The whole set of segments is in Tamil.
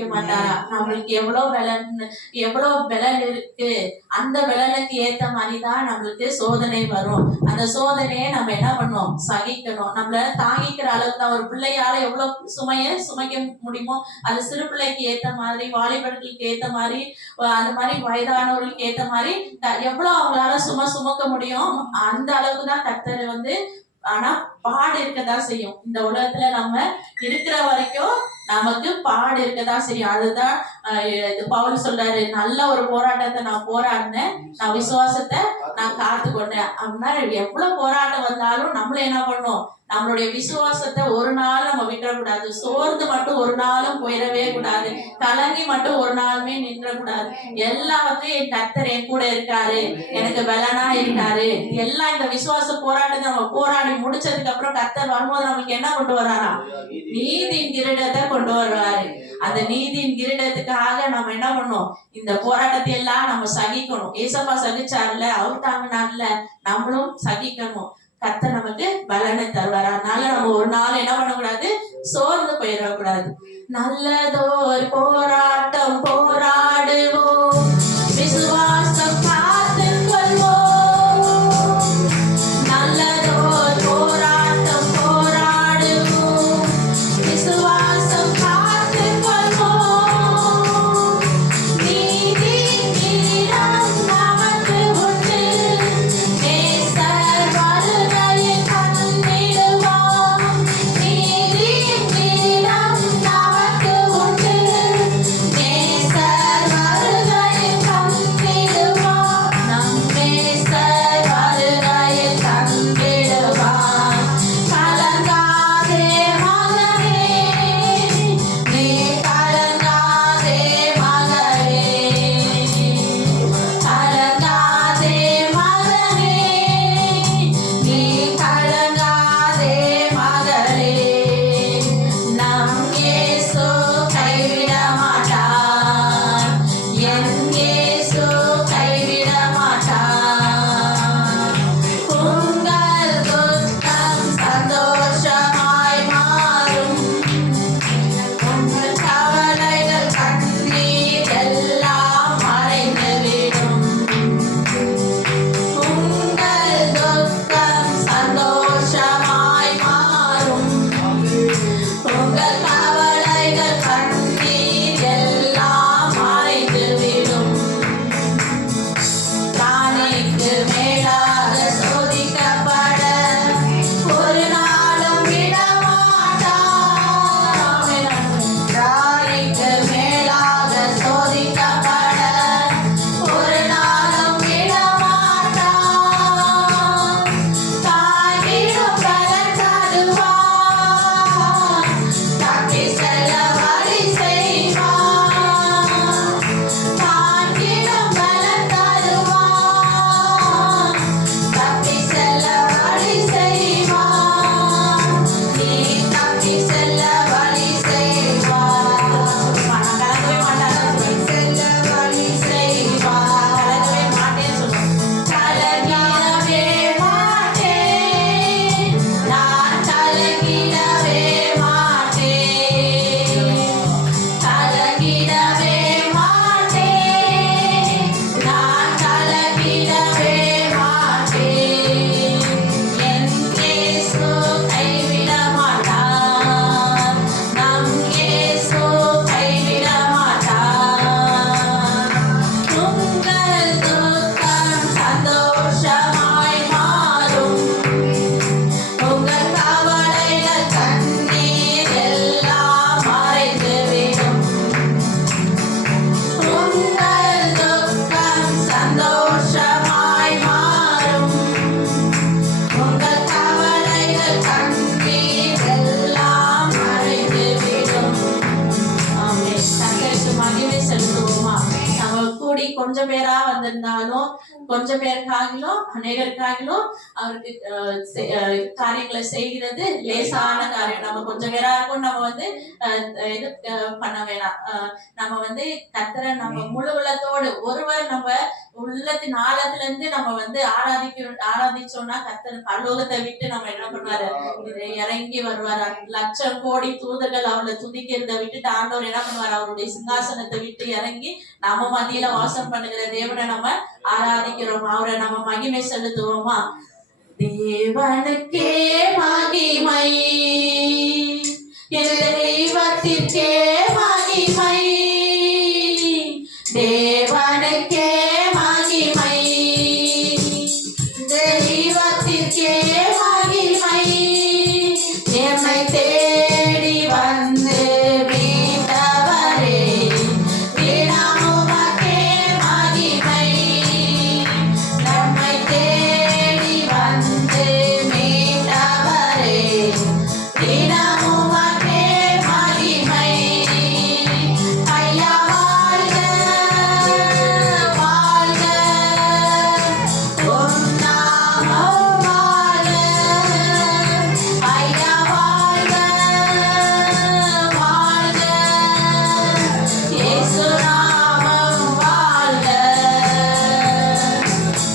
சோதிக்க மாட்டாரா? நம்மளுக்கு எவ்வளவு பலன் இருக்கு, அந்த பலனுக்கு ஏத்த மாதிரிதான் நம்மளுக்கு சோதனை வரும். அந்த சோதனையை நம்ம என்ன பண்ணோம்? சகிக்கணும். நம்மள தாங்கிக்கிற அளவுக்கு தான். ஒரு பிள்ளையால எவ்வளவு சுமைக்க முடியுமோ அது சிறு பிள்ளைக்கு ஏத்த மாதிரி, வாலிபர்களுக்கு ஏத்த மாதிரி, அந்த மாதிரி வயதானவர்களுக்கு ஏத்த மாதிரி எவ்வளவு அவங்களால சுமக்க முடியும் அந்த அளவுக்கு தான் கர்த்தர் ஆனா பாடு இருக்கதான் செய்யும். இந்த உலகத்துல நம்ம இருக்கிற வரைக்கும் நமக்கு பாடு இருக்கதான் செய்யும். அதுதான் பவுல் சொல்றாரு, நல்ல ஒரு போராட்டத்தை நான் போராடினேன், நான் விசுவாசத்தை நான் காத்து கொண்டேன் அப்படின்னா, எவ்வளவு போராட்டம் வந்தாலும் நம்மள என்ன பண்ணும்? நம்மளுடைய விசுவாசத்தை ஒரு நாள் நம்ம விட்டுறக்கூடாது. சோர்ந்து மட்டும் ஒரு நாளும் போயிடவே கூடாது. கலங்கி மட்டும் ஒரு நாளுமே நின்றக்கூடாது. எல்லாத்தையும் என் கர்த்தர் என் கூட இருக்காரு, எனக்கு பலனா இருக்காரு. எல்லாம் இந்த விசுவாச போராட்டத்தை நம்ம போராடி முடிச்சதுக்கு அப்புறம் கர்த்தர் வரும்போது நம்மளுக்கு என்ன கொண்டு வராரா? நீதியின் கிரீடத்தை கொண்டு வருவாரு. அந்த நீதியின் கிரீடத்துக்காக நம்ம என்ன பண்ணோம்? இந்த போராட்டத்தை எல்லாம் நம்ம சகிக்கணும். ஏசப்பா சகிச்சார்ல, அவர் தாங்கினார்ல, நம்மளும் சகிக்கணும். கர்த்தர் நமக்கு பலனை தருவார். அதனால நம்ம ஒரு நாள் என்ன பண்ணக்கூடாது? சோர்ந்து போயிடக்கூடாது. நல்லதோர் போராட்டம் போராடுவோம், விசுவாசம் காத்து கொள்வோம். நல்லதோர் போராட்டம் போராடுவோம், விசுவாசம் காத்து கொள்வோம். நீதி நீரம் நமக்கு உண்டு, நேசர் வருகையில் கண்டிடுவோம். நீதி நீரம் நமக்கு உண்டு, நேசர் வருகையில் கண்டிடுவோம். நம் நேசர் வருகையில் கண்டிடுவார். கலங்காதே மகனே, நீ கலங்காதே மகளே. கலங்காதே மகனே, நீ கலங்காதே மகளே. நம் இயேசு கைவிட மாட்டார், என் இயேசு கைவிட மாட்டார். உங்கள் துக்கம் சந்தோஷமாய் மாறும், உங்கள் கவலைகள் கண்ணீர் எல்லாம் மறைந்துவிடும். உங்கள் துக்கம் சந்தோஷமாய் மாறும், உங்கள் கவலைகள் கண்ணீர் எல்லாம் மறைந்துவிடும். ராணிக்கு மேலாக சோதிக்கப்பட ஒரு நாளும் விடமாட்டார். ராணிக்கு மேலாக சோதிக்கப்பட ஒரு நாளும் விடமாட்டார். தாங்கிடும் பலன் தருவார், தப்பி செல்ல வழி செய்வார். தாங்கிடும் பலன் தருவார், தப்பி செல்ல வழி செய்வார். நீ தப்பி செல்ல வழி செய்வார். கலங்கவே மாட்டார், செல்ல வழி செய்வார். கலங்கவே மாட்டேன்னு சொல்லுவோம். கலங்கிடவே மாட்டேன், நான் கலங்கிடவே மாட்டேன். கலங்கிடவே மாட்டேன், நான் கலங்கிடவே மாட்டேன். என் இயேசு கைவிட மாட்டார், நம் இயேசு கைவிட மாட்டார். உங்கள் துக்கம் சந்தோஷமாய் மாறும், உங்கள் கவலைகள் கண்ணீர் எல்லாம் மறைந்துவிடும். உங்கள் துக்கம் சந்தோஷமாய் மாறும், உங்கள் கவலைகள் கண்ணீர் எல்லாம் மறைந்துவிடும். ஆமென். கர்த்தருக்கு மகிமை செலுத்துவோமா? நம்ம கூடி கொஞ்சம் பேரா வந்திருந்தாலும் கொஞ்சம் பேருக்காகிலும் அநேகருக்காகிலும் அவருக்கு காரியங்களை செய்கிறது லேசான காரியம். நம்ம கொஞ்சம் பேரா இருக்கும், நம்ம வந்து இது பண்ண வேணாம். நம்ம வந்து கர்த்தரை நம்ம முழு உள்ளத்தோடு ஒருவர் நம்ம உள்ளத்தின் ஆழத்துல இருந்து நம்ம வந்து ஆராதிச்சோம்னா கர்த்தர் பரலோகத்தை விட்டு நம்ம என்ன பண்ணுவாரு, இறங்கி வருவாரு. லட்சம் கோடி தூதர்கள் அவரை துதிக்கிறத விட்டுட்டு ஆண்டவர் என்ன பண்ணுவாரு, அவருடைய சிங்காசனத்தை விட்டு இறங்கி நம்ம மத்தியில வாசம் பண்ணுகிற தேவனை நம்ம ஆராதிக்கிறோம். அவரை நம்ம மகிமை செலுத்துவோமா? தேவனுக்கே மகிமை, என் தெய்வத்திற்கே மகிமை, தேவனுக்கே மகிமை, தெய்வத்திற்கே மகிமை, என்னை தேடி வந்து மீட்டவரே, தினமுமக்கே மகிமை, நம்மை தேடி வந்து மீட்டவரே, தினமுமக்கே மகிமை. ஐயா வாழ்க, வாழ்க, உம் நாமம் வாழ்க. ஐயா வாழ்க, வாழ்க, இயேசு நாமம் வாழ்க.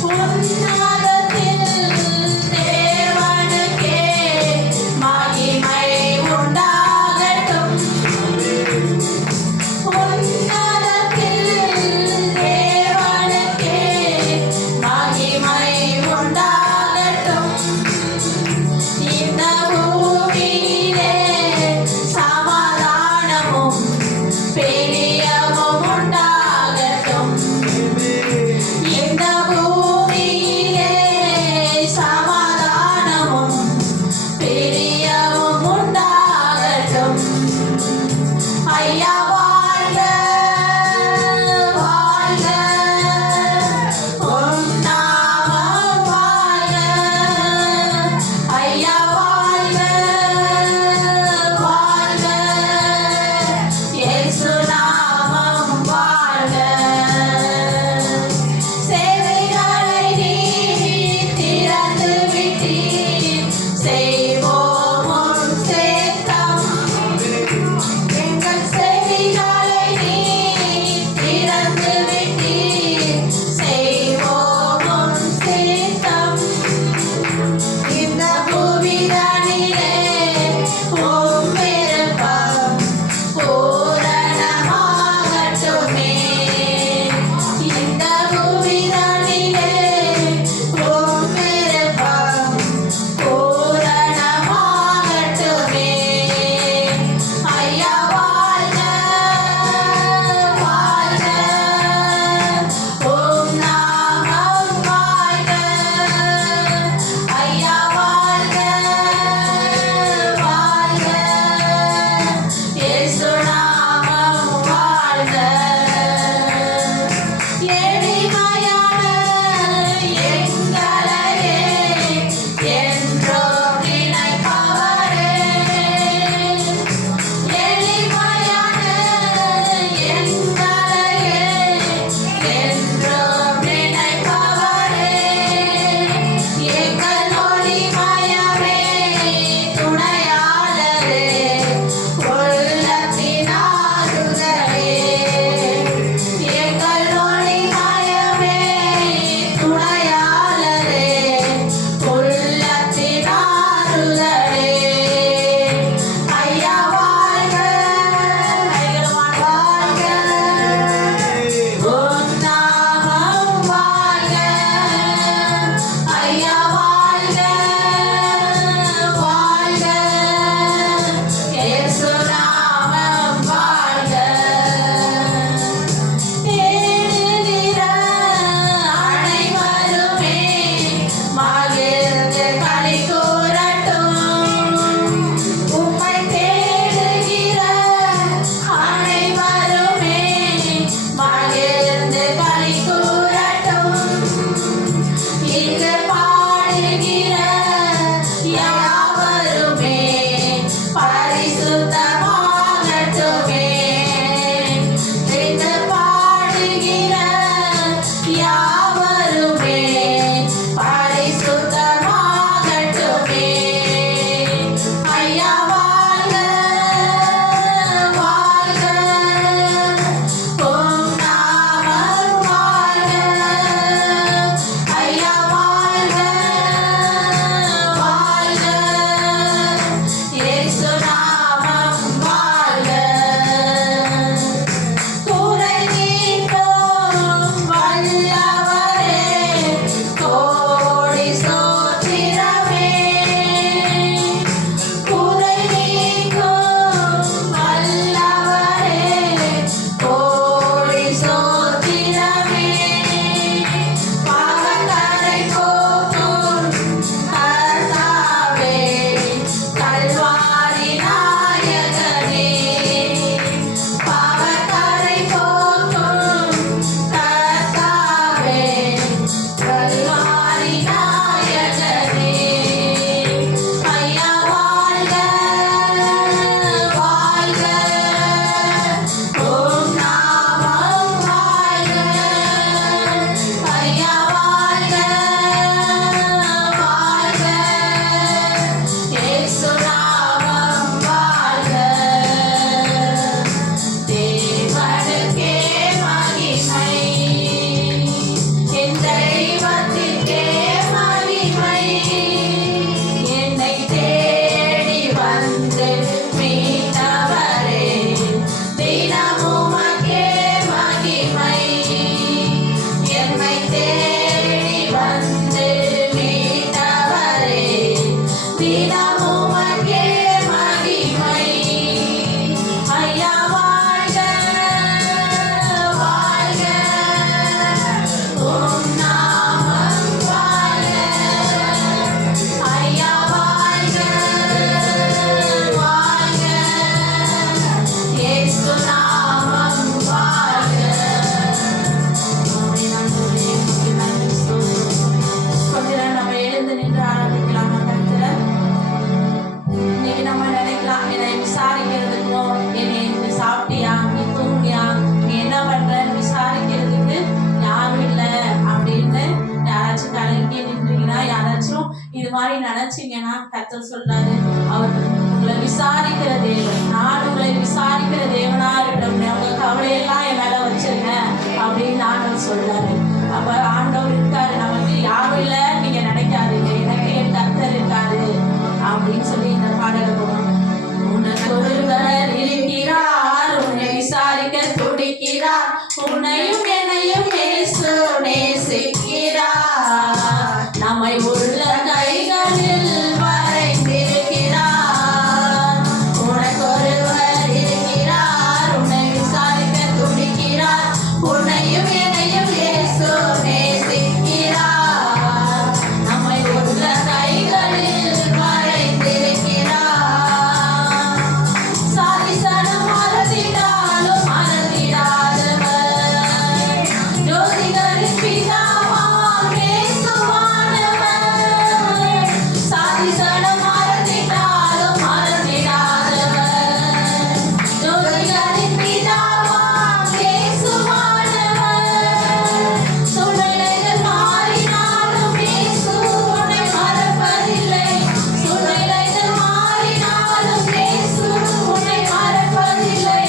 உன்னதத்தில் தேவனுக்கே மகிமை உண்டாகட்டும். உன்னதத்தில் தேவனுக்கே மகிமை உண்டாகட்டும். இந்த பூமியிலே சமாதானமும் பிரியமும் உண்டாகட்டும். இந்த பூமியிலே சமாதானமும் பிரியமும் உண்டாகட்டும். ஐயா வாழ்க, வாழ்க, உம் நாமம் வாழ்க. ஐயா வாழ்க, வாழ்க, இயேசு நாமம் வாழ்க. சேவைகளை நீர் திறந்து விட்டீர், செய்வோம் உம் சித்தம். எங்கள் சேவைகளை நினைச்சீங்கன்னா கர்த்தர் சொல்றாரு, அவர் உங்களை விசாரிக்கிற தேவன். நான் உங்களை விசாரிக்கிற தேவனா இருக்கிறோம். உங்க கவலையெல்லாம் என் மேல வச்சிருங்க அப்படின்னு ஆண்டவர் சொல்றாரு. அப்ப ஆண்டவர் இருக்காரு, நமக்கு யாரும் இல்ல நீங்க நினைக்காதீங்க, எனக்கு என் கர்த்தர் இருக்காரு அப்படின்னு சொல்லி இந்த பாடலை போகணும். உனக்கு ஒருவர் இருக்கிறார், உன்னை விசாரிக்க துடிக்கிறார், உன்னையும் என்னையும் இயேசு நேசிக்கிறார், நம்மை உள்ள கைகளில் வரைந்திருக்கிறார். உனக்கு ஒருவர் இருக்கிறார், உன்னை விசாரிக்க துடிக்கிறார், உன்னையும் என்னையும் இயேசு நேசிக்கிறார், நம்மை உள்ள கைகளில் வரைந்திருக்கிறார். சாதிசனம் மறந்திடாலும் மறந்திடாதவர், ஜோதிகளின் பிதாவாம் இயேசுவானவர். சாதிசனம் மறந்திடாலும் மறந்திடாதவர், ஜோதிகளின் பிதாவாம் இயேசுவானவர். சூழ்நிலைகள் மாறினாலும் இயேசு உன்னை மறப்பதில்லை, சூழ்நிலைகள் மாறினாலும் இயேசு உன்னை மறப்பதில்லை.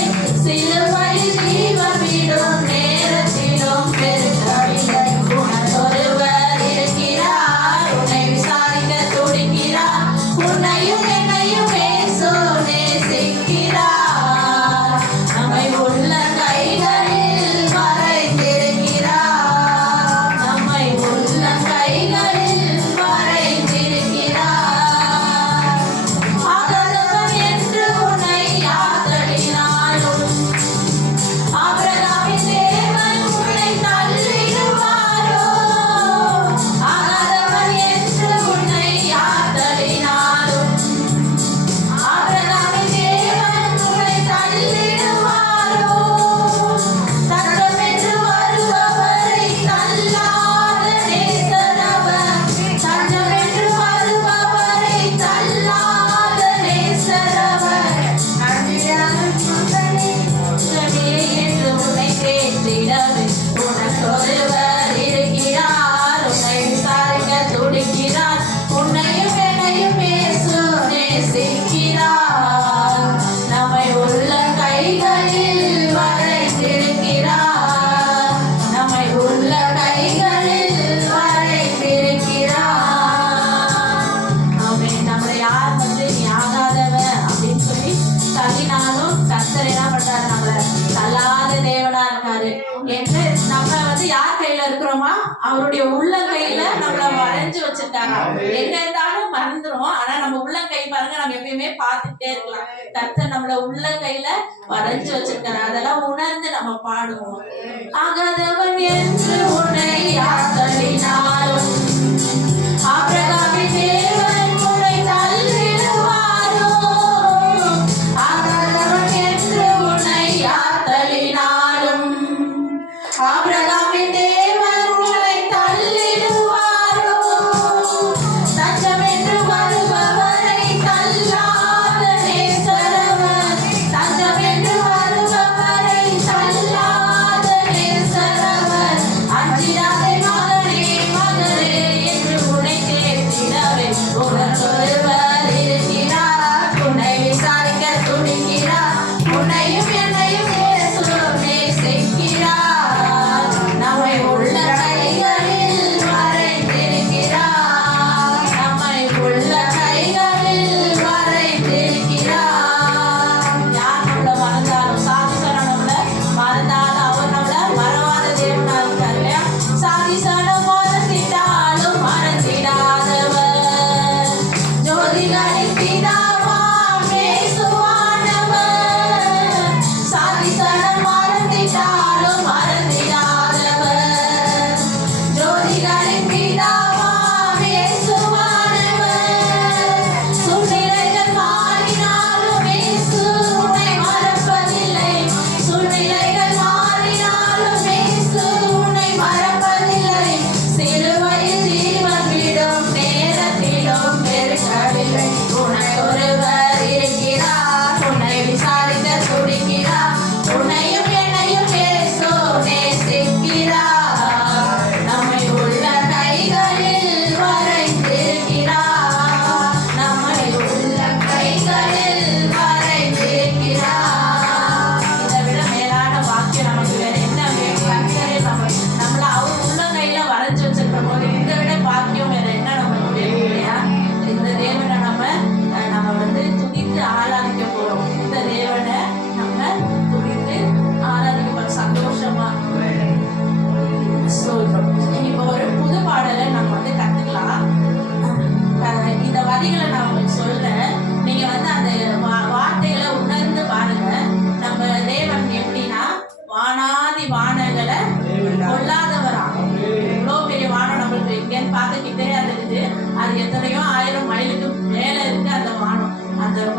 சிலுவையில் ஜீவன் விடும் நேரத்திலும் பெருகவில்லை. உனக்கொருவர் இருக்கிறார், உன்னை விசாரிக்க துடிக்கிறார், உன்னையும் என்னையும் இயேசு நேசிக்கிறார், நம்மை உள்ள கைகளில் வரைந்திருக்கிறார், நம்மை உள்ள கைகளில் வரைந்திருக்கிறார். ஆகாதவன் என்று உன்னை யாதடினாலும் ஆபிரகாமின் தேவன் உன்னை தள்ளிடுவாரோ. ஆகாதவன் என்று உன்னை யாதடினாலும் ஆபிரகாமின் தேவன் உன்னை தள்ளிடுவாரோ. தஞ்சமென்று வருபவரை தள்ளாத நேசரவர், தஞ்சமென்று வருபவரை தள்ளாத நேசரவர். அன்பிலான மகனே, உலகமே என்று உன்னை தேற்றிடவே உனக்கொருவர் இருக்கிறார், உன்னை விசாரிக்க துடிக்கிறார், உன்னையும் என்னையும் இயேசு நேசிக்கிறார், நம்மை உள்ள கைகளில் வரைந்திருக்கிறார், நம்மை உள்ள கைகளில் வரைந்திருக்கிறார். ஆமென். நம்மளை யார் நீ ஆகாதவன் அப்படின்னு சொல்லி தள்ளினாலும் கர்த்தர் என்ன பண்றாரு, நம்மளை தள்ளாத தேவனா இருக்காரு. என்று நம்ம யார் கையில இருக்கிறோமா, அவருடைய உள்ள கையில நம்மள வரைஞ்சு வச்சிருக்காங்க. எங்க இருந்தாலும் மறந்துரும், ஆனா நம்ம உள்ள கை பாருங்க, நம்ம எப்பயுமே பார்த்துட்டே இருக்கலாம். கர்த்தர் நம்மள உள்ள கையில வரைஞ்சு வச்சிருக்காரு. அதெல்லாம் உணர்ந்து நம்ம பாடுவோம். ஆகாதவன் என்று உன்னை யார் தள்ளினாலும் ஆபிரகாமின் தேவன் உன்னை தள்ளிடுவாரோ. ஆகாதவன் என்று உன்னை யார் தள்ளினாலும் ஆபிரகாமின் தேவன் உன்னை தள்ளிடுவாரோ. தஞ்சமென்று வருபவரை தள்ளாத நேசரவர், தஞ்சமென்று வருபவரை தள்ளாத நேசரவர். அஞ்சிடாதே மகனே, மகளே,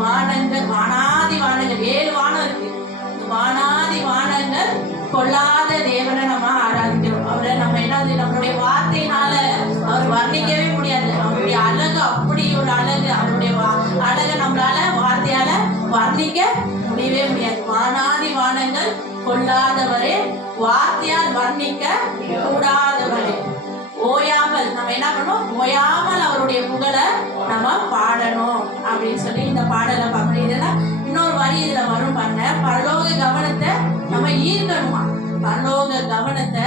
வானங்கள், வானாதி வானங்கள், 7 வானம் இருக்கு. இந்த வானாதி வானங்கள் கொள்ளாத தேவனை நம்ம ஆராதிக்கிறோம். அவரை நம்ம என்னது நம்மளுடைய வார்த்தையினால அவர் வர்ணிக்கவே முடியாது. அவருடைய அழகு அப்படி ஒரு அழகு, அவருடைய அழகை நம்மளால வார்த்தையால வர்ணிக்க முடியவே முடியாது. வானாதி வானங்கள் கொள்ளாதவரே, வார்த்தையால் வர்ணிக்க கூடாதவரே. ஓயாமல் நம்ம என்ன பண்ணோம், ஓயாமல் அவருடைய புகழை நம்ம பாடணும் அப்படின்னு சொல்லி இந்த பாடலை பார்க்கணும். இதெல்லாம் இன்னொரு வரி இதுல வரும் பாருங்க, பரலோக கவனத்தை நம்ம ஈர்க்கணுமா, பரலோக கவனத்தை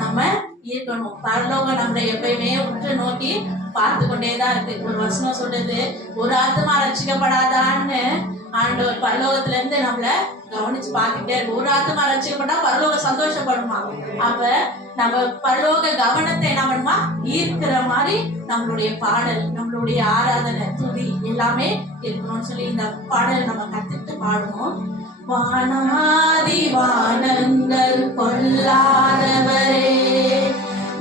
நம்ம ஈர்க்கணும். பரலோகம் நம்மளை எப்பயுமே உற்று நோக்கி பார்த்து கொண்டேதான் இருக்கு. ஒரு வசனம் சொல்லுது, ஒரு ஆத்மா ரட்சிக்கப்படாதான்னு ஆண்டவர் பரலோகத்துல இருந்து நம்மள கவனிச்சு பார்த்துட்டே இருக்கு. ஒரு ஆத்மா ரட்சிக்கப்பட்டா பரலோகம் சந்தோஷப்படுமா? அப்ப நம்ம பரலோக கவனத்தை என்ன பண்ணுமா, ஈர்க்கிற மாதிரி நம்மளுடைய பாடல், நம்மளுடைய ஆராதனை, துதி எல்லாமே இருக்கணும்னு சொல்லி இந்த பாடலை நம்ம கத்துட்டு பாடணும். வானாதி வானங்கள் கொள்ளாதவரே,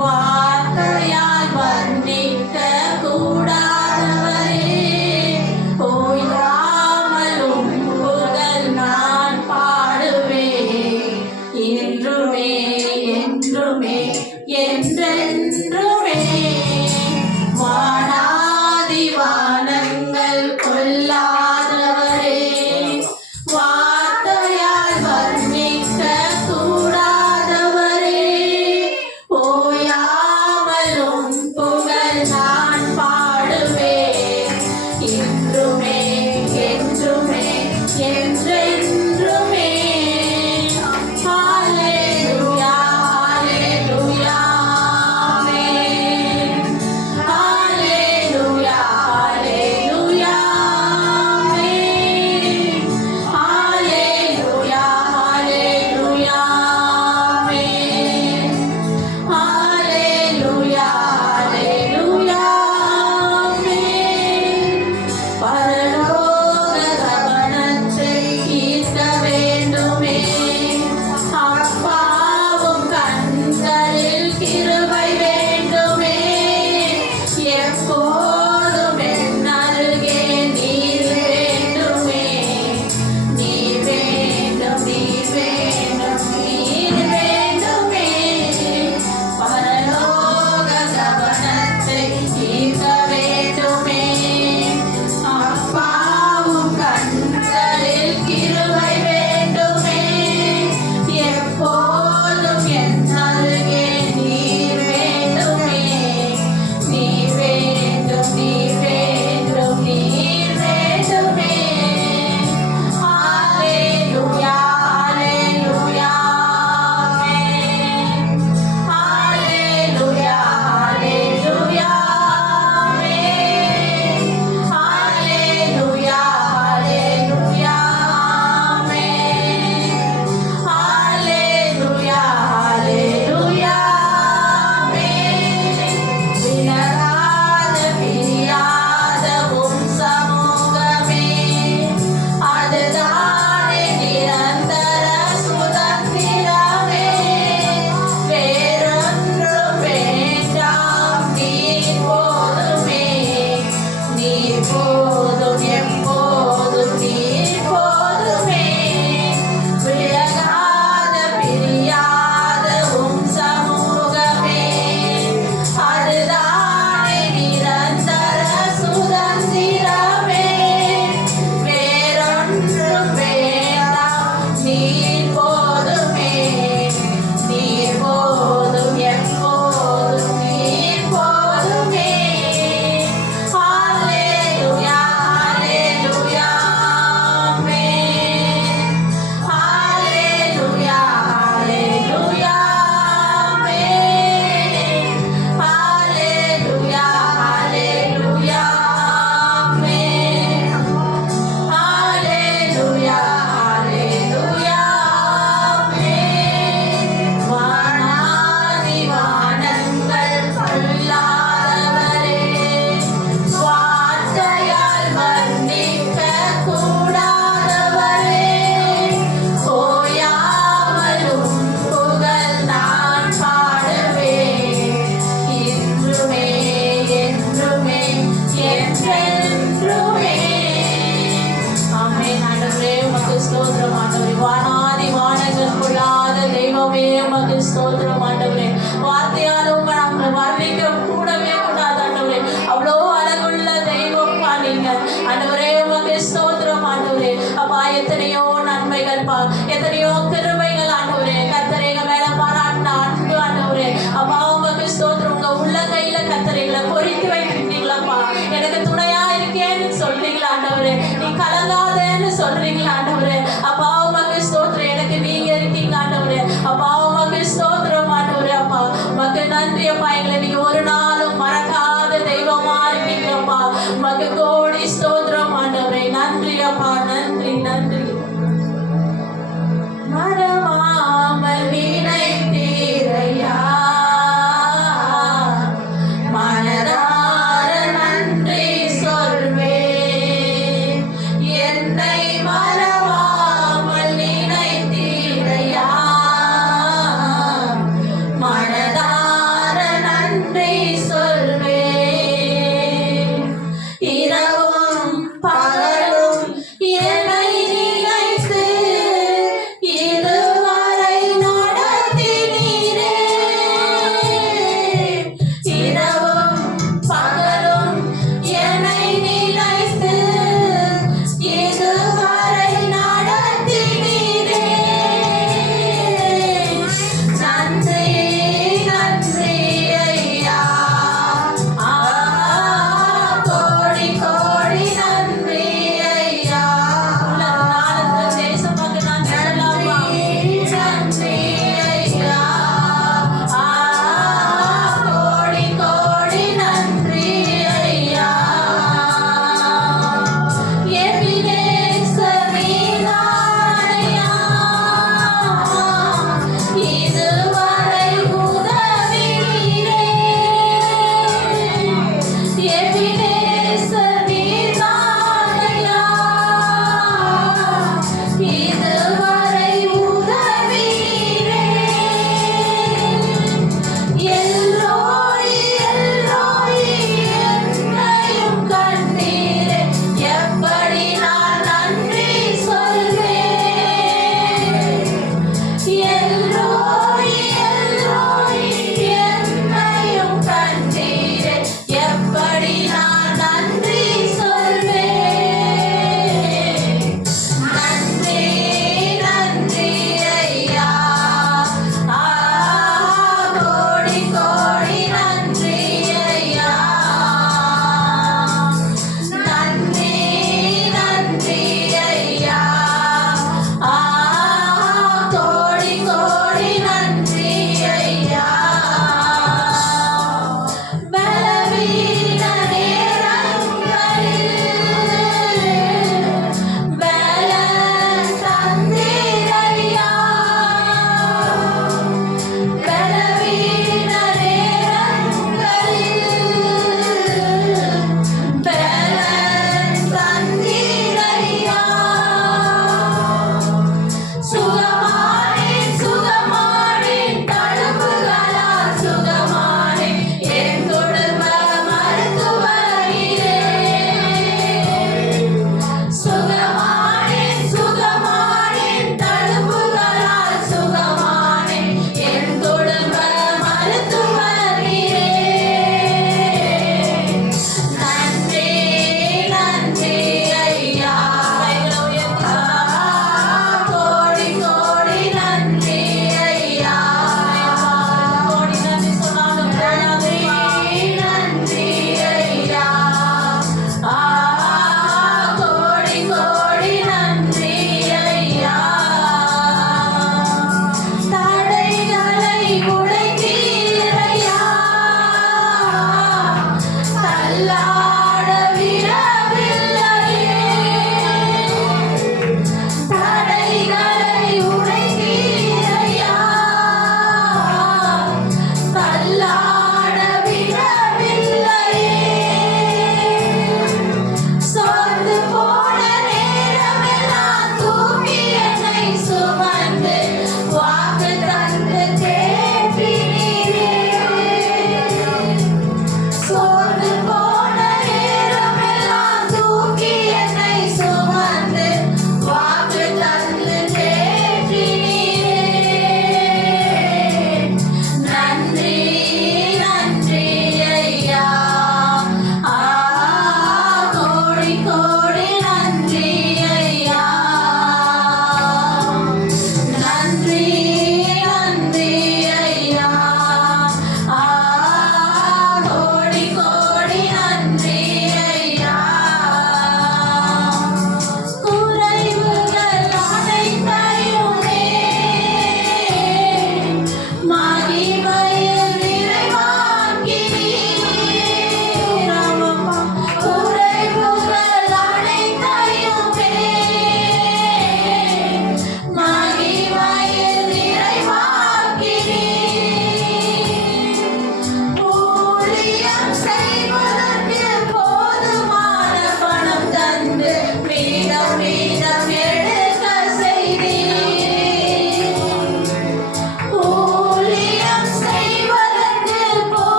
வார்த்தையால் வர்ணிக்க கூடாதவரே, ஓயாமலும் புகழ் நான் பாடுவேன், என்றுமே என்றுமே என்றென்றுமே. வானாதி வானங்கள் கொள்ளாதவரே, வார்த்தையால் வர்ணிக்க கூடாதவரே, எத்தனையோ நன்மைகள் பா, எத்தனையோ கிருபைகள் ஆண்டவரே. கர்த்தர் எங்க மேல பாராட்டின அன்பு ஆண்டவரே. அப்பா உமக்கு ஸ்தோத்திரம். உங்க உள்ள கையில கர்த்தரைகளை பொறித்து வைக்கிறீங்களப்பா. எனக்கு துணையா இருக்கேன்னு சொல்றீங்களா ஆண்டவரே. நீ கலங்காதேன்னு சொல்றீங்களா ஆண்டவரே. அப்பா உமக்கு ஸ்தோத்திரம். எனக்கு நீங்க இருக்கீங்க ஆண்டவரே. அப்பா உமக்கு ஸ்தோத்திரம் ஆண்டவரே. அப்பா உமக்கு நன்றி அப்பா. எங்களை நீங்க ஒரு நாளும் மறக்காத தெய்வமா இருக்கீங்கப்பா. உமக்கு கோடி ஸ்தோத்திரம் ஆண்டவரே. நன்றி அப்பா, நன்றி நன்றி.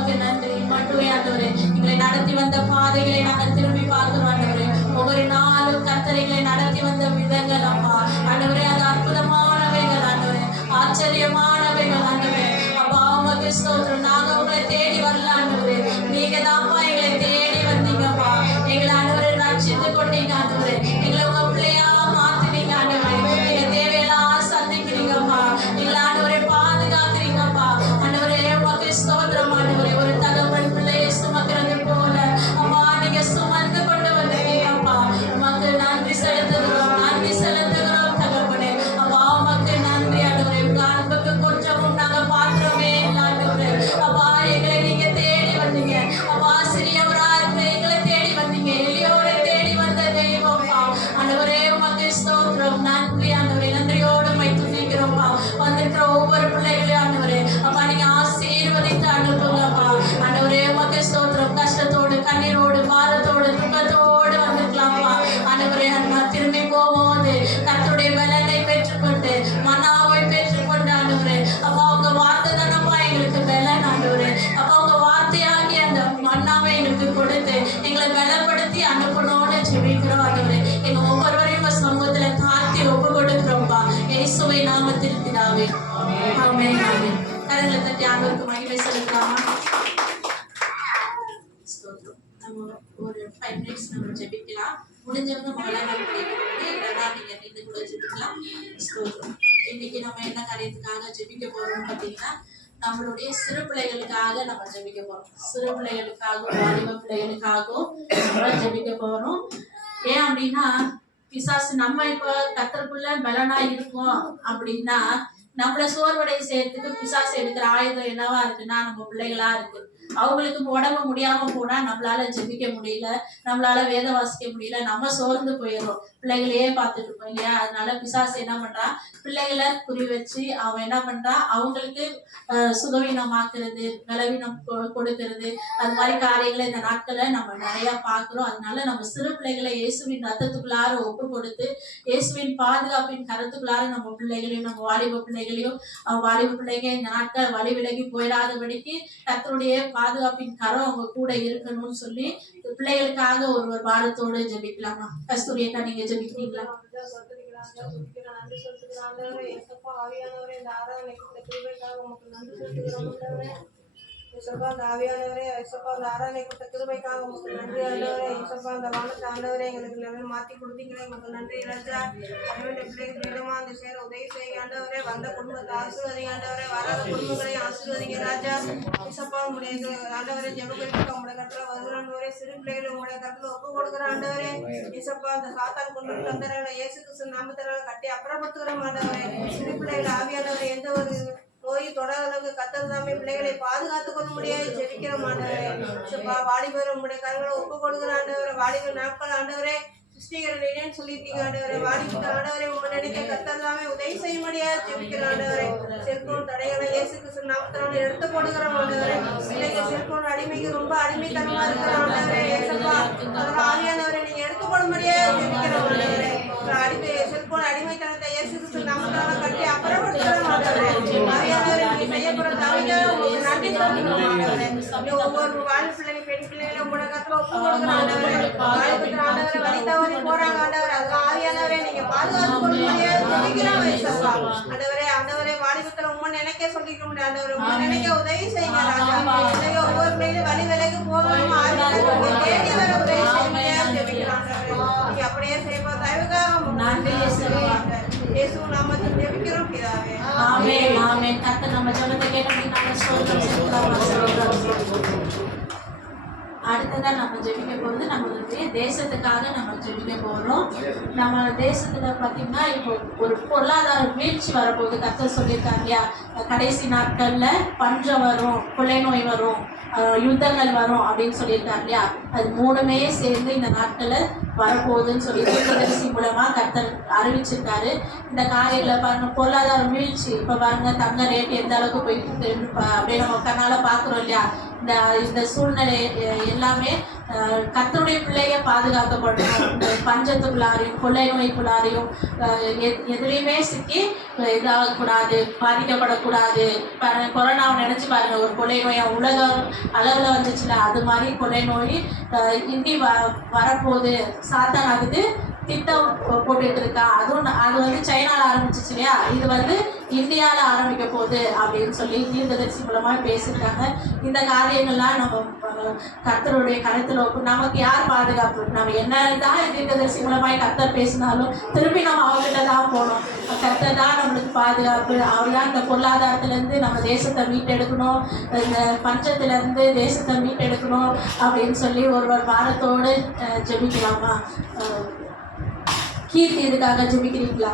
உமக்கு நன்றி. மட்டுமே ஆண்டவரே எங்களை நடத்தி வந்த பாதைகளை நாங்கள் திரும்பி பார்க்கிறோம் ஆண்டவரே. ஒவ்வொரு நாளும் கர்த்தரைகளை நடத்தி வந்த விதங்கள் அப்பா ஆண்டவரே, அது அற்புதமானவைகள் ஆண்டவரே, ஆச்சரியமானவைகள் ஆண்டவரே. அப்பா உமக்கு ஸ்தோத்திரம். நாங்க உங்களை தேடி வரல ஆண்டவரே, நீங்க தான்ப்பா எங்களை தேடி வந்தீங்கப்பா. எங்களை ஆண்டவரை ரட்சித்து கொண்டீங்க ஆண்டவரே. எங்களை உங்க பிள்ளையா மாத்தினீங்க ஆண்டவரே. எங்க தேவையெல்லாம் சந்திக்கிறீங்கப்பா. எங்களை ஆண்டவரை பாதுகாக்கிறீங்கப்பா ஆண்டவரே. உமக்கு ஸ்தோத்திரம் ஆண்டவரே. ஒரு தகவல் பிள்ளையை சுமக்கிறது போல அப்பா நீங்க சுமந்து கொண்டு வந்தீங்கப்பா. உமக்கு நன்றி செலுத்துகிறோம், நன்றி செலுத்துகிறோம் தகவனே. அப்பா உமக்கு நன்றி ஆண்டவரே. உங்க அன்புக்கு கொஞ்சமும் நாங்க பாத்திரமே இல்லை ஆண்டவரே. அப்பா எங்களை நீங்க தேடி வந்தீங்க அப்பா. சிறியவரா இருக்கிற எங்களை தேடி வந்தீங்க, எளியோரை தேடி வந்த தெய்வம்ப்பா ஆண்டவரே. உமக்கு ஸ்தோத்திரம், நன்றி ஆண்டவரே. நன்றியோடு உம்மை துதிக்கிறோம்ப்பா. வந்திருக்கிற ஒவ்வொரு பிள்ளைகளையும் ஆண்டவரே அப்பா நீங்க ஆசீர்வதித்து அனுப்புங்கப்பா ஆண்டவரே. உமக்கு ஸ்தோத்திரம். கஷ்டத்தோடு, கண்ணீரோடு, பாரத்தோடு, துன்பத்தோடு வந்திருக்கலாம்ப்பா ஆண்டவரே. நான் திரும்பி போகும்போது கர்த்தருடைய பலனை பெற்றுக்கொண்டு மன்னாவை பெற்றுக்கொண்டு ஆண்டவரே அப்பா உங்க வார்த்தை தானப்பா எங்களுக்கு பலன் ஆண்டவரே. அப்பா உங்க வார்த்தையாகி அந்த மன்னாவை எங்களுக்கு கொடுத்து எங்களை பலப்படுத்தி அனுப்பணும்னு ஜெபிக்கிறோம் ஆண்டவரே. எங்க ஒவ்வொருவரையும் உங்க சமூகத்துல தாழ்த்தி ஒப்பு கொடுக்கிறோம்ப்பா இயேசுவை நாமத்தில் பிதாவே, ஆமென், ஆமென். கரங்களை தட்டி ஆண்டவருக்கு மகிமை செலுத்தலாமா? ஸ்தோத்திரம். நம்ம ஒரு 5 minutes நம்ம ஜெபிக்கலாம். முடிஞ்சவங்க மகளால் படிக்கிறது இல்லைன்னா நீங்க நின்று கூட ஜெபிக்கலாம். ஸ்தோத்திரம். இன்னைக்கு நம்ம என்ன காரியத்துக்காக ஜெபிக்க போறோம்னு பார்த்தீங்கன்னா, நம்மளுடைய சிறு பிள்ளைகளுக்காக நம்ம ஜெபிக்க போறோம். சிறு பிள்ளைகளுக்காகவும் வாலிப பிள்ளைகளுக்காகவும் நம்ம ஜெபிக்க போறோம். ஏன் அப்படின்னா, பிசாசு நம்ம இப்ப கர்த்தருக்குள்ள பலனா இருக்கோம் அப்படின்னா நம்மள சோர்வடை செய்யறதுக்கு பிசாசு எடுக்கிற ஆயுதம் என்னவா இருக்குன்னா நம்ம பிள்ளைகளா இருக்கு. அவங்களுக்கு உடம்பு முடியாம போனா நம்மளால ஜெபிக்க முடியல, நம்மளால வேத வாசிக்க முடியல, நம்ம சோர்ந்து போயிடும். பிள்ளைகளையே பார்த்துட்டு இருப்போம் இல்லையா? அதனால பிசாசு என்ன பண்றான், பிள்ளைகளை குறி வச்சு அவன் என்ன பண்றான், அவங்களுக்கு சுகவீனமாக்குறது, பலவீனம் கொடுக்கறது, அது மாதிரி காரியங்களை இந்த நாட்களை நம்ம நிறைய பார்க்கிறோம். அதனால நம்ம சிறு பிள்ளைகளை இயேசுவின் ரத்தத்துக்குள்ளார ஒப்பு கொடுத்து இயேசுவின் பாதுகாப்பின் கருத்துக்குள்ளார நம்ம பிள்ளைகளையும் நம்ம வாலிப பிள்ளைகளையும் வாலிப பிள்ளைங்க இந்த நாட்கள் வழி விலகி போயிடாதபடிக்கு கர்த்தருடைய பாதுகாப்பின் கரம் அவங்க கூட இருக்கணும்னு சொல்லி பிள்ளைகளுக்காக ஒரு பாரத்தோடு ஜெபிக்கலாமா? கஸ்தூரி அக்கா நீங்க ஜெபிக்கிறீங்களா? அந்த ஆவியானவரே, அந்த ஆராதனை கொடுத்த கிருபைக்காக உங்களுக்கு நன்றி ஆண்டவரே. அந்த வானத்தை ஆண்டவரே எங்களுக்கு நல்லா மாற்றி கொடுத்தீங்களே, உங்களுக்கு நன்றி ராஜா. அவனுடைய பிள்ளைகள் இடமா அந்த சேர உதவி செய்ய ஆண்டவரே. வந்த குடும்பத்தை ஆசீர்வதிங்க ஆண்டவரே, வராத குடும்பங்களையும் ஆசீர்வதிங்க ராஜா. இசப்பா உங்களுடைய ஆண்டவரே ஜெபங்களுக்கு உங்களுடைய கட்டில வருகிறாண்டவரே. சிறு பிள்ளைகளை உங்களுடைய கட்டில ஒப்பு கொடுக்குற ஆண்டவரே. இசப்பா அந்த சாத்தான் கொண்டு தந்தரங்களை இயேசு கிறிஸ்து நாமத்தினால கட்டி அப்புறப்படுத்துகிறோம் ஆண்டவரே. சிறு பிள்ளைகள் ஆவியானவரை எந்த ஒரு நோய் தொடாத அளவுக்கு கர்த்தர் தாமே பிள்ளைகளை பாதுகாத்துக் கொள்ள முடியாது ஜெபிக்கிற ஆண்டவரே. வாலிபர் உங்களுடைய கரங்களை ஒப்பு கொடுக்குற ஆண்டவரே. வாலிபர் நாட்கள் ஆண்டவரே சிருஷ்டிகரன் சொல்லியிருக்கீங்க ஆண்டவரே. வாலிபர் ஆண்டவரே உங்க நினைக்க கர்த்தர் தாமே உதவி செய்ய முடியாது ஜெபிக்கிற ஆண்டவரே. செல்போன் தடைகளை இயேசு கிறிஸ்து நாமத்தினால எடுத்து போடுகிறோம் ஆண்டவரே. பிள்ளைங்க செல்போன் அடிமைக்கு ரொம்ப அடிமைத்தனமா இருக்கிற ஆண்டவரே. ஏசப்பா அதனால ஆவியானவரை நீங்க எடுத்து போட முடியாது ஜெபிக்கிற ஆண்டவரே. செல்போன் அடிமைத்தனத்தை இயேசு கிறிஸ்து நாமத்தினால கட்டி அப்புறப்படுத்துகிறோம் ஆண்டவரே. ஆவியானவரை நீங்க செய்யப்படுற தவிர உங்களுக்கு நன்றி சொல்லுகிறோம் ஆண்டவரே. ஒவ்வொரு வாழ் பிள்ளைங்க பெண் பிள்ளைகளை உங்களோட கருத்துல ஒப்பு கொடுக்குற ஆண்டவரே. வாலிபத்திர ஆண்டவரை வழி தவறி போறாங்க ஆண்டவரே. அதெல்லாம் ஆவியானவரை நீங்க பாதுகாத்துக் கொள்ள முடியாது ஜெபிக்கிறோம் ஏசப்பா. ஆண்டவரே வாலிபத்திர உண்மை நினைக்க சொல்லிக்க முடியாது ஆண்டவரே. உண்மை நினைக்க உதவி செய்யுங்க ராஜா. ஒவ்வொரு பிள்ளைகளும் வழி விலைக்கு போகணும் ஆவியானவரை தேடி வர உதவி செய்ய முடியாது ஜெபிக்கிறோம் ஆண்டவரே. நீங்க அப்படியே செய்வா தயவுக்காக நன்றி இயேசு நாமத்தில் ஜெபிக்கிறோம் பிதாவே, ஆமென், ஆமென். கர்த்தர் நம்ம ஜெபத்தை கேட்டபடி நாம ஸ்தோத்திரம் செலுத்தலாம். அடுத்ததான் நம்ம ஜெபிக்க போகிறது நம்மளுடைய தேசத்துக்காக நம்ம ஜெபிக்க போகிறோம். நம்ம தேசத்துல பார்த்தீங்கன்னா இப்போ ஒரு பொருளாதார வீழ்ச்சி வரப்போகுது. கர்த்தர் சொல்லியிருக்காங்க இல்லையா, கடைசி நாட்கள்ல பஞ்சம் வரும், கொள்ளை நோய் வரும், யுத்தங்கள் வரும் அப்படின்னு சொல்லியிருக்காங்க இல்லையா. அது மூணுமே சேர்ந்து இந்த நாட்கள்ல வரப்போகுதுன்னு சொல்லி தீர்க்கதரிசி மூலமா கர்த்தர் அறிவிச்சிருக்காரு. இந்த காரியங்களை பாருங்க, பொருளாதார வீழ்ச்சி இப்போ பாருங்க, தங்க ரேட் எந்த அளவுக்கு போயிட்டு அப்படியே நம்ம கண்ணால பாக்குறோம் இல்லையா. இந்த இந்த சூழ்நிலை எல்லாமே கர்த்தருடைய பிள்ளைய பாதுகாக்கப்படணும். இந்த பஞ்சத்துக்குள்ளாரையும் கொள்ளை நோய்க்குள்ளாரையும் எதுலேயுமே சிக்கி இதாகக்கூடாது, பாதிக்கப்படக்கூடாது. கொரோனாவை நினச்சி பாருங்க, ஒரு கொள்ளை நோய் உலகம் அளவில் வந்துச்சுல, அது மாதிரி கொள்ளை நோய் இனி வரப்போகுது. சாத்தான் அதுக்கு திட்டம் போட்டுட்டு இருக்கா. அது வந்து சைனால ஆரம்பிச்சிச்சு இல்லையா, இது வந்து இந்தியாவில் ஆரம்பிக்க போகுது அப்படின்னு சொல்லி தீர்க்கதரிசி மூலமாக பேசியிருக்காங்க. இந்த காரியங்கள்லாம் நம்ம கர்த்தருடைய கருத்தில் நமக்கு யார் பாதுகாப்பு? நம்ம என்னதான் தீர்க்கதரிசி மூலமாக கர்த்தர் பேசினாலும் திருப்பி நம்ம அவங்ககிட்ட தான் போகணும். கர்த்தர் தான் நம்மளுக்கு பாதுகாப்பு. அவர் தான் இந்த பொருளாதாரத்திலேருந்து நம்ம தேசத்தை மீட்டெடுக்கணும், இந்த பஞ்சத்திலேருந்து தேசத்தை மீட்டெடுக்கணும் அப்படின்னு சொல்லி ஒரு வாரத்தோடு ஜெபிக்கலாமா? கீர்த்தி இதுக்காக ஜெபிக்கிறீங்களா?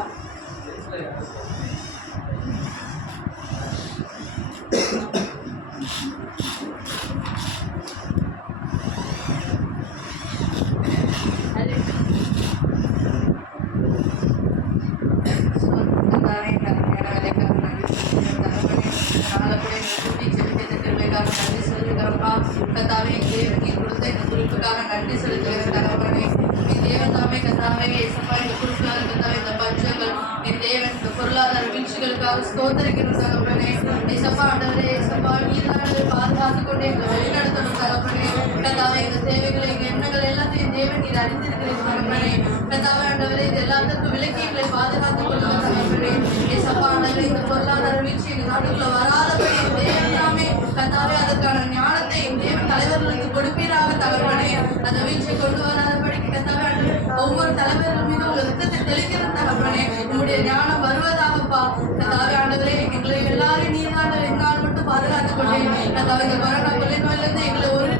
கத்தாவே தேவனுக்கு கொடுத்த இந்த குறிப்புக்காக நன்றி செலுத்துகிறேன் தகவனே. என் தேவன் தாமே கத்தாவே ஏசப்பா இந்த குறிப்புக்காக கத்தாவே இந்த பஞ்சங்கள் என் தேவன் இந்த பொருளாதார வீழ்ச்சிகளுக்காக ஸ்தோத்தரிக்கணும் தகவனே. ஏசப்பா ஆண்டவரே, ஏசப்பா நீராண்டவரை பாதுகாத்து கொண்டே எங்களை வழிநடத்தணும் தகவனே. கத்தாவே எங்க தேவைகளை எங்க எண்ணங்கள் எல்லாத்தையும் தேவன் நீர் அறிந்திருக்கிறேன் தகவனே. கத்தாவே ஆண்டவரே இது எல்லாத்துக்கும் விலக்கி எங்களை பாதுகாத்துக் கொள்ளுங்க தகவனே. ஏசப்பா ஆண்டவரே இந்த பொருளாதார வீழ்ச்சி எங்க நாட்டுக்குள்ள வராதபடி தேவன் தாமே கத்தாவே அதற்கான ஞானத்தை தேவன் தலைவர்களுக்கு கொடுப்பீராக தகவனே. அந்த வீழ்ச்சியை கொண்டு வராதபடி கத்தாவே ஒவ்வொரு தலைவர்கள் மீது உங்க ரத்தத்தை தெளிக்கிற தகவனே. உங்களுடைய ஞானம் வருவதாகப்பா கத்தாவே ஆண்டவரே. எங்களை எல்லாரும் நீராண்டவர் எங்கால் மட்டும் பாதுகாத்துக் கொண்டேன் கத்தாவே. இந்த கொரோனா கொள்ளை நோயிலிருந்து எங்களை ஒரு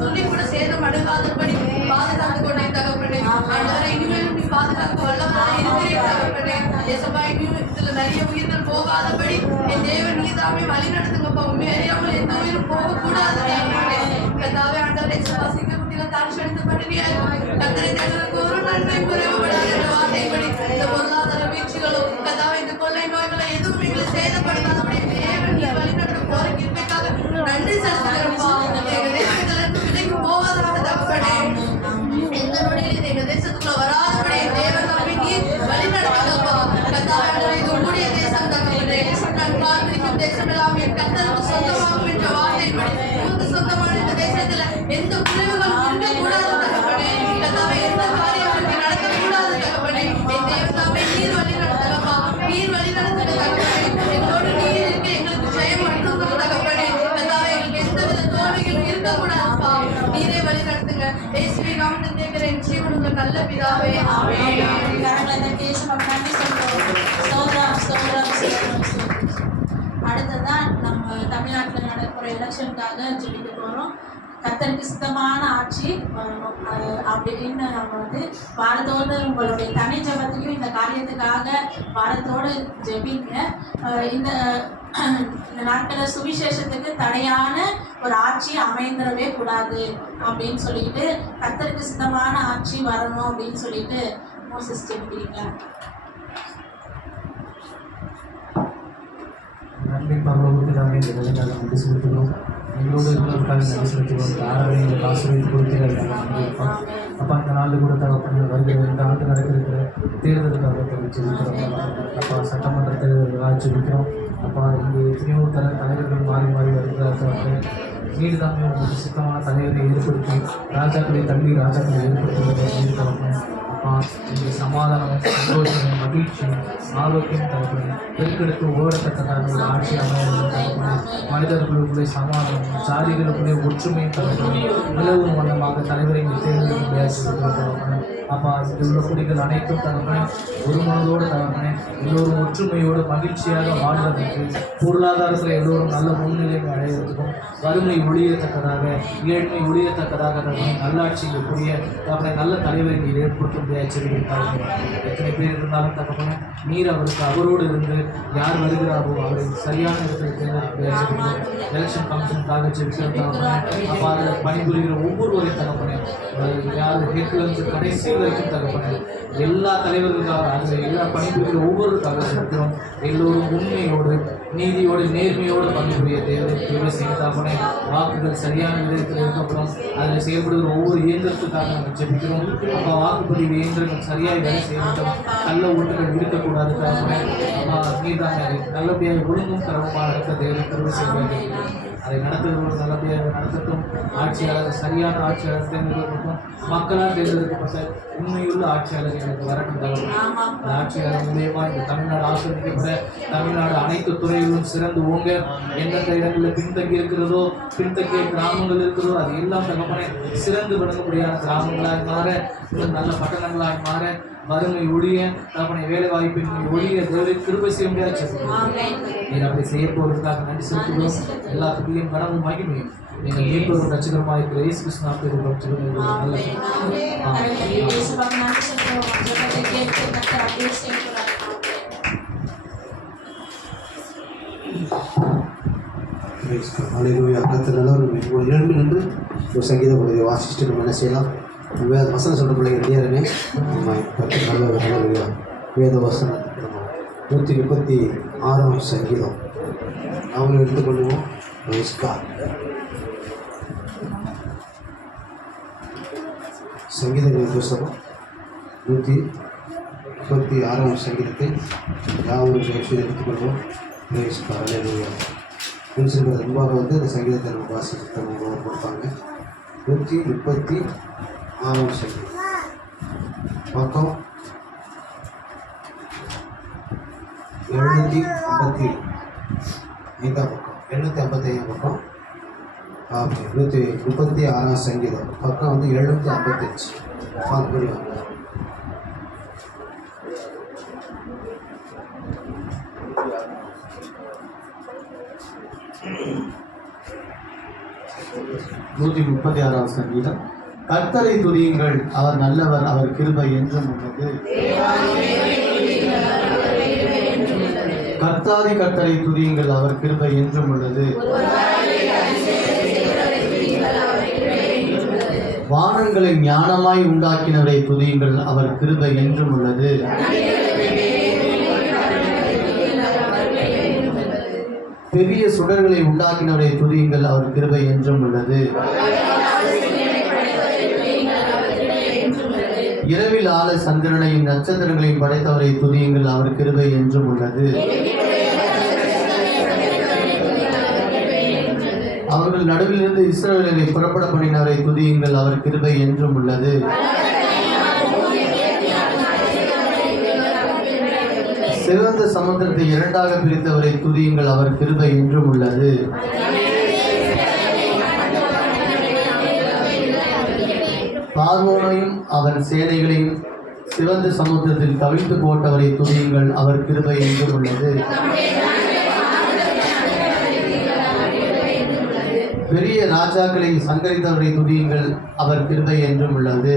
துணி கூட சேதம் அணுகாதபடி பாதுகாத்துக் கொண்டேன் தகவனே. ஆண்டவரை இனிமேலும் நீ பாதுகாக்க வல்லவராக இருக்கிறேன் தகவனே. ஏசப்பா இனிமேல் இதுல நிறைய உயிர்கள் போகாதபடி என் தேவன் நீதாமே வழி நடத்துங்கப்பா. உண்மை அறியாமல் எந்த உயிரும் போகக்கூடாது கத்தாவே. ஆண்டவரை சுவாசிக்க குட்டியில தாழ்ச்சி எடுத்து பண்ணினியாய் கத்தரை தேடுவதற்கு ஒரு நன்மை குறைவுபடாத வார்த்தைப்படி இந்த பொருளாதார வீழ்ச்சிகளும் கத்தாவே இந்த கொள்ளை நோய்களை எதுவும் எங்களை சேதப்படுத்தாதபடி தேவன் நீ வழி நடத்தும் போற கிருபைக்காக நன்றி செலுத்துகிறப்பா. எங்க தேசத்திலிருந்து விலைக்கு போவதாக தகப்பனே. எந்த நொடியில் எங்க தேசத்துக்குள்ள வராதபடி தேவனாவே நீர் வழி நடத்துங்கப்பா கத்தாவே. இது உன்னுடைய தேசம் தகப்பனே. நான் காத்திருக்கும் தேசம் எல்லாம் என் கத்தருக்கு சொந்தமாகும் என்ற வார்த்தைப்படி உனக்கு சொந்தமான இந்த தேசத்துல எந்த குறைவுகளும் இருக்கக்கூடாது தகப்பனே. கத்தாவே எந்த காரியம் நடக்கக்கூடாது தகப்பனே. என் தேவனாவே நீர் வழி நடத்துங்கப்பா. நீர் வழி நடத்துங்க தகப்பனே. எங்களோடு நீர் இருக்க எங்களுக்கு ஜெயம் மட்டும் தகப்பனே. கத்தாவே எங்களுக்கு எந்தவித தோல்விகளும் இருக்கக்கூடாதுப்பா. நீரே வழி நடத்துங்க. இயேசுவின் நாமத்தில் கேட்கிறேன் ஜீவனுள்ள நல்ல பிதாவே. ஆமென். அடுத்ததான் நம்ம தமிழ்நாட்டில் நடக்கிற எலெக்ஷனுக்காக ஜெபிக்க போகிறோம். கர்த்தருக்கு சித்தமான ஆட்சி வரணும் அப்படின்னு நம்ம வந்து வாரத்தோடு உங்களுடைய தனி ஜபத்துலையும் இந்த காரியத்துக்காக வாரத்தோடு ஜெபிங்க. இந்த நாட்களில் சுவிசேஷத்துக்கு தடையான ஒரு ஆட்சி அமைந்துடவே கூடாது அப்படின்னு சொல்லிட்டு கர்த்தருக்கு சித்தமான ஆட்சி வரணும் அப்படின்னு சொல்லிட்டு மோசஸ் ஜெபிக்கிறீங்களா? நன்றி பரலோகத்திலாக இந்த வேலைக்காக நன்றி செலுத்துகிறோம். எங்களோடு இருந்தவர்களுக்காக நன்றி செலுத்துகிறோம். இந்த ஆராதனை எங்களுக்கு ஆசிரியத்து கொடுக்கிறதுக்காக நன்றி அப்பா. இந்த நாள் கூட தகப்பன வருகிற இந்த ஆண்டு நடக்கிற தேர்தலுக்காக தெரிவிச்சிருக்கிறோம் அப்பா. சட்டமன்ற தேர்தலுக்காக ஜெபிக்கிறோம் அப்பா. இங்கே எத்தனையோ தலைவர்கள் மாறி வருகிறார்கள். நீடுதாமே உங்களுக்கு சித்தமான தலைவரை ஏற்படுத்தி ராஜாக்களை தள்ளி ராஜாக்களை ஏற்படுத்துவதை அப்பா. இங்கே சமாதானம், சந்தோஷம், மகிழ்ச்சி, ஆரோக்கியம் தகப்பன பெருக்கெடுத்து ஓடத்தக்கதாக ஒரு ஆட்சி அமைய மனிதர்களுக்குள்ளே சமாதானம், ஜாதிகளுக்குள்ளே ஒற்றுமை தகப்பன நிலவும் வண்ணமாக தலைவரை தேர்ந்தெடுக்க அப்பா. இதில் உள்ள குடிகள் அனைத்தும் தகப்பன ஒரு மனதோடு தகப்பன எல்லோரும் ஒற்றுமையோடு மகிழ்ச்சியாக வாழ்வதற்கு, பொருளாதாரத்தில் எல்லோரும் நல்ல முன்னிலைமை அடைவதற்கும், வறுமை ஒழியத்தக்கதாக, ஏழ்மை ஒழியத்தக்கதாக தகவனை நல்லாட்சி கூடிய தகவனை நல்ல தலைவரை நீர் ஏற்படுத்தும் முடியாது எச்சரிக்கிறாங்க. எத்தனை பேர் இருந்தாலும் தகப்பனே நீர் அவருக்கு அவரோடு இருந்து யார் வருகிறாரோ அவரை சரியான இடத்துல தேர்ந்தெடுக்க எலெக்ஷன் கமிஷனுக்காக செலுத்திருந்தாங்க. அப்போ அதில் பணிபுரிகிற ஒவ்வொருவரையும் தகப்பனே யார் ஹெட்லேருந்து கடைசி வரைக்கும் தகப்பனே எல்லா தலைவர்களுக்காக அதில் எல்லா பணிபுரிகிற ஒவ்வொருக்காக செலுத்துகிறோம். எல்லோரும் உண்மையோடு நீதியோடு நேர்மையோடு பணிபுரிய தேவை செய்தாப்பனே வாக்குகள் சரியான விதத்தில் இருக்கப்புறம் அதில் செயல்படுகிற ஒவ்வொரு இயந்திரத்துக்காக நாங்கள் ஜெபிக்கிறோம். அப்போ வாக்குப்பதிவு இயந்திரங்கள் சரியாக வேலை செய்ய வேண்டும், கள்ள ஓட்டுகள் இருக்கக்கூடாது. நீதாங்க நல்லபடியாக ஒழுங்கும் தரவுமாக நடத்த தேவை திரும்ப செய்ய வேண்டும். அதை நடத்துகிறவர்கள் நல்லபடியாக நடத்தட்டும். ஆட்சியாளர் சரியான ஆட்சியாளர் தேர்ந்தெடுக்கட்டும். மக்களால் தேர்ந்தெடுக்கப்பட்ட உண்மையுள்ள ஆட்சியாளர் எனக்கு வரட்டும் தகவல். இந்த ஆட்சியாளர் மூலியமா இந்த தமிழ்நாடு ஆசிரியப்பட தமிழ்நாடு அனைத்து துறைகளிலும் சிறந்து ஓங்க. எந்தெந்த இடங்களில் பின்தங்கி இருக்கிறதோ பின்தங்கிய கிராமங்கள் இருக்கிறதோ அது எல்லாம் தகப்பனே சிறந்து விளங்கக்கூடியான கிராமங்களாக மாற, நல்ல பட்டணங்களாக மாற, வறுமை ஒழிய தகப்பனை வேலை வாய்ப்பின்மை ஒழிய தேவை கிருபை செய்ய முடியாது. நீர் அப்படி செய்ய போவதற்காக நன்றி செலுத்துகிறோம். எல்லா துதியும் கனமும் மகிமையும் நீங்கள் மீட்பவரும் ரட்சகருமாக இருக்கிற இயேசு கிறிஸ்து நாமத்தில் நல்ல கருத்து நல்லவர் இரண்டு நின்று ஒரு சங்கீத பகுதியை வாசிச்சுட்டு நம்ம என்ன செய்யலாம்? வேத வசனம் சொல்கிற பிள்ளைங்க நேரனே நம்ம கருத்து நல்ல வேத வசனம் 136 சங்கீதம் அவங்களை எடுத்துக்கொள்வோம். சங்கீதங்களின் புஸ்தகம் 136 சங்கீதத்தை யாவரும் எடுத்துக்கொள்வோம். பிரின்சிபல் அன்பாக வந்து இந்த சங்கீதத்தை நம்ம வாசித்து கொடுப்பாங்க. 136 சங்கீதம் பக்கம் 755 பக்கம் 755 பக்கம் 136 சங்கீதம் பக்கம் வந்து 755 பார்க்கபடி வாங்க. சங்கீதம். கர்த்தரை துதியுங்கள், அவர் நல்லவர், அவர் கிருபை என்றும் உள்ளது. கர்த்தரை துதியுங்கள், அவர் கிருபை என்றும் உள்ளது. வானங்களை ஞானமாய் உண்டாக்கினவரை துதியுங்கள், அவர் கிருபை என்றும் உள்ளது. பெரிய சுடர்களை உண்டாக்கினவரை துதியுங்கள், அவர் கிருபை என்றும் உள்ளது. இரவில் ஆள சந்திரனையும் நட்சத்திரங்களையும் படைத்தவரை துதியுங்கள், அவர் கிருபை என்றும் உள்ளது. அவர்கள் நடுவிலிருந்து இஸ்ரவேலை புறப்பட பண்ணினவரை துதியுங்கள், அவர் கிருபை என்றும் உள்ளது. சிவந்த சமுத்திரத்தை இரண்டாக பிரித்தவரை துதியுங்கள், அவர் கிருபை என்றும் உள்ளது. பார்வோனையும் அவன் சேனைகளையும் சிவந்த சமுத்திரத்தில் கவிழ்த்து போட்டவரை துதியுங்கள், அவர் கிருபை என்றும் உள்ளது. பெரிய ராஜாக்களை சங்கரித்தவரை துதியுங்கள், அவர் கிருபை என்றும் உள்ளது.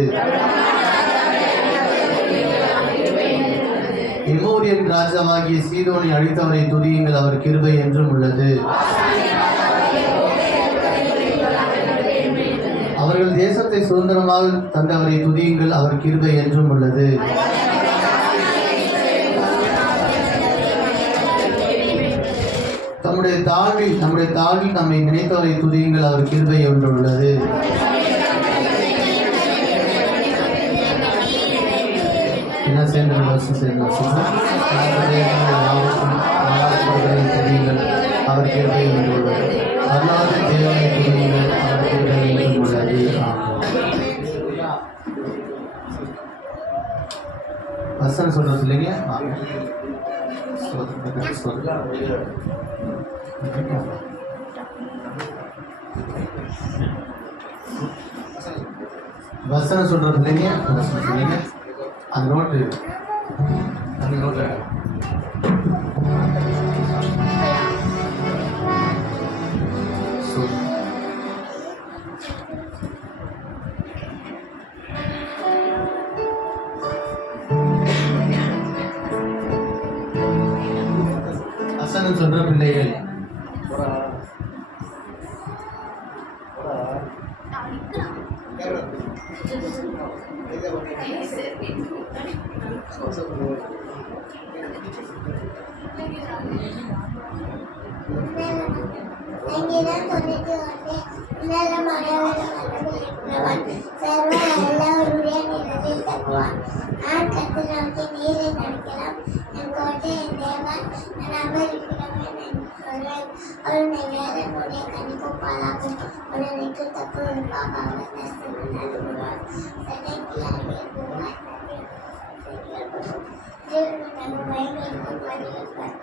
எமோரியன் ராஜாவாகிய சீதோனை அழித்தவரை துதியுங்கள், அவர் கிருபை என்றும் உள்ளது. அவர்கள் தேசத்தை சுதந்திரமாக தந்தவரை துதியுங்கள், அவர் கிருபை என்றும் உள்ளது. நம்முடைய தாழ்வில் நம்மை நினைத்தவரை துதியுங்கள், அவர் கிருபை என்று உள்ளது. என்ன சேர்ந்த துதியுங்கள், அவர் கிருபை என்று உள்ளது. அல்லாத தேவனை துதியுங்கள், அவர் கிருபை என்றும் உள்ளது. வசனம் சொல்றது இல்லைங்க. வசனம் சொல்றது இல்லைங்க. அந்த நோட்டு ஆமென்னு சொல்ற பிள்ளைகள். சங்கீதம் 91 உன்னதமானவர் வரவிருக்கிறவன் சர்வ வல்லவருடைய நிழலில் தங்குவான். நான் கர்த்தரை நோக்கி நீரை நடக்கலாம், என் கோட்டை என் தேவன், நான் அமர்ந்திருக்கிறவன் என்று சொல்வேன். அவருடைய வேதனுடைய கனிக்கும் பாலாகும், உடனேக்கு தப்புவதற்காக அவர் நேசம் நடுவார். சட்டைக்கு அருகே போவார், தேவனுடைய தன் பயங்களுக்கும் பாதுகாப்பார்.